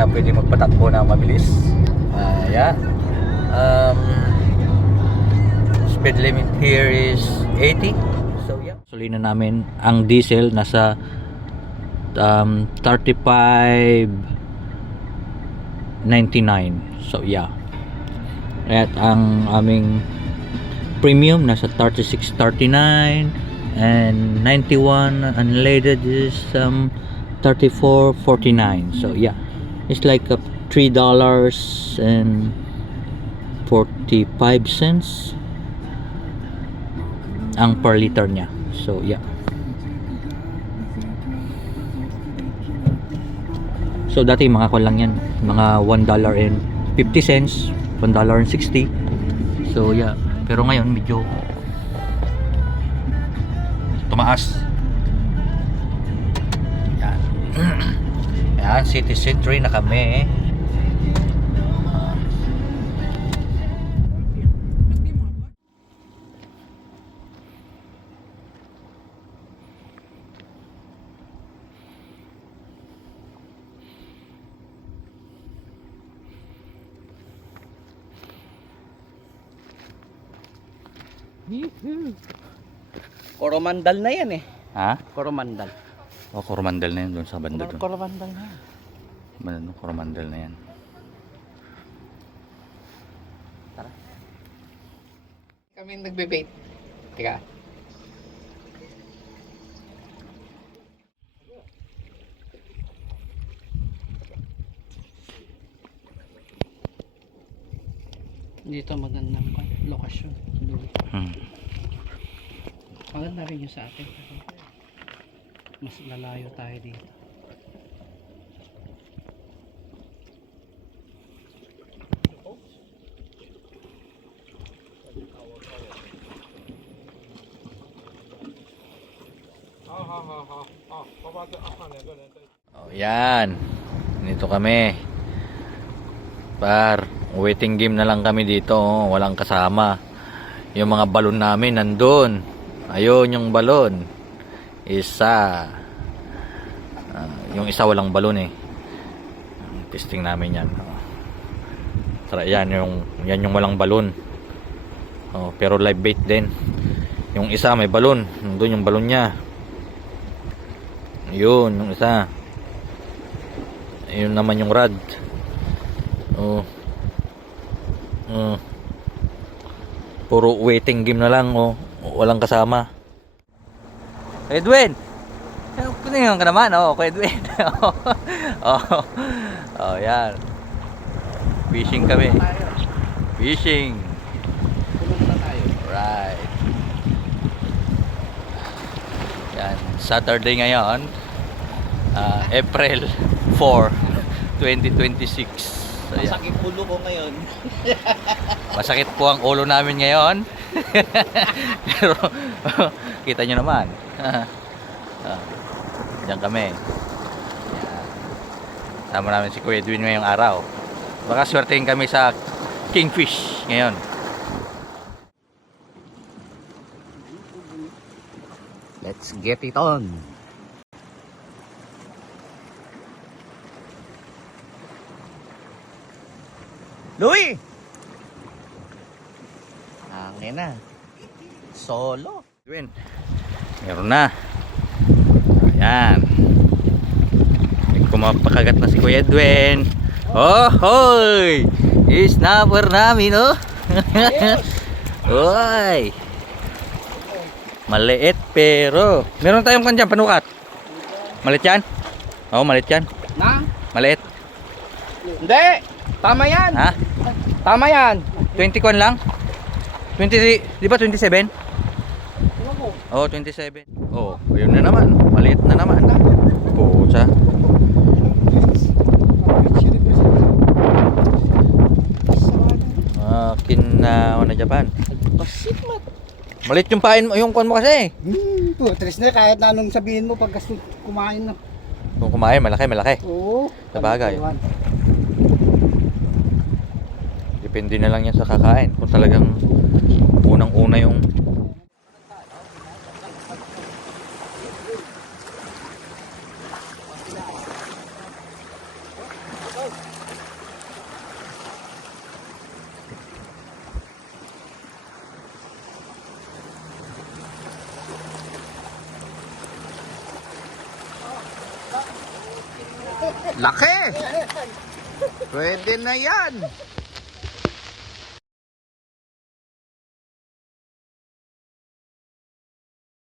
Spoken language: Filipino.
ka pwede magpatakbo na mabilis. Yeah. Speed limit here is 80. So yeah. Sulina namin ang diesel nasa 35.99. So yeah. At ang aming premium nasa 36.39 and 91 unleaded is 34.49. So yeah. It's like $3.45 ang per liter niya. So yeah. So dati mga kwan lang yan, mga $1.50, $1.60. So yeah, pero ngayon medyo tumaas. Yan. Yan, city center na kami. Coromandel na yan eh. Ha? Coromandel. Oh, Coromandel na yan doon sa banda doon. Coromandel na. Banda, Coromandel na yan. Tara. Kami nagbe-bait. Teka. Dito magandang lokasyon. Maganda rin yung sa atin. Mas lalayo tayo dito. Oh, yan. Dito kami. Waiting game na lang kami dito. Oh. Walang kasama. Yung mga balon namin nandun. Ayun yung balon. Isa. Yung isa walang balon eh. Testing namin yan. Tara, yan yung walang balon. Oh, pero live bait din. Yung isa may balon. Nandun yung balon niya. Yun, yung isa. Yun naman yung rod. Oh. Puro waiting game na lang. Oh. Walang kasama. Edwin! Kunin ka naman. Oh, Edwin. Oh, yan. Fishing kami. Fishing. Right. Yan. Saturday ngayon. April 4, 2026. So, masakit ulo ko ngayon. Masakit po ang ulo namin ngayon. Pero kita nyo naman. Diyan kami. Sama namin si Kuya Edwin ngayong araw. Baka swertein kami sa kingfish ngayon. Let's get it on. Louie! Hangin na. Solo. Edwin, meron na. Ayan. May kumapakagat na si Kuya Edwin. Oh, hoy! Snapper namin, oh. Oy! Maliit pero meron tayong kanyan panukat. Maliit yan? Oo, maliit yan. Na? Maliit. Hindi! Tama yan! Ha? Tama yan! 20 kon lang? 23, di ba 27? Oo, 27. Oh, yun na naman. Maliit na naman. Pucha. Kinawa na Japan. Pasikmat! Maliit yung pain mo, yung kon mo kasi. Putres na kahit na anong sabihin mo pag kumain na. Kung kumain, malaki. Oo. Sabagay. Depende na lang yan sa kakain. Kung talagang unang-una yung Laki! Pwede na yan.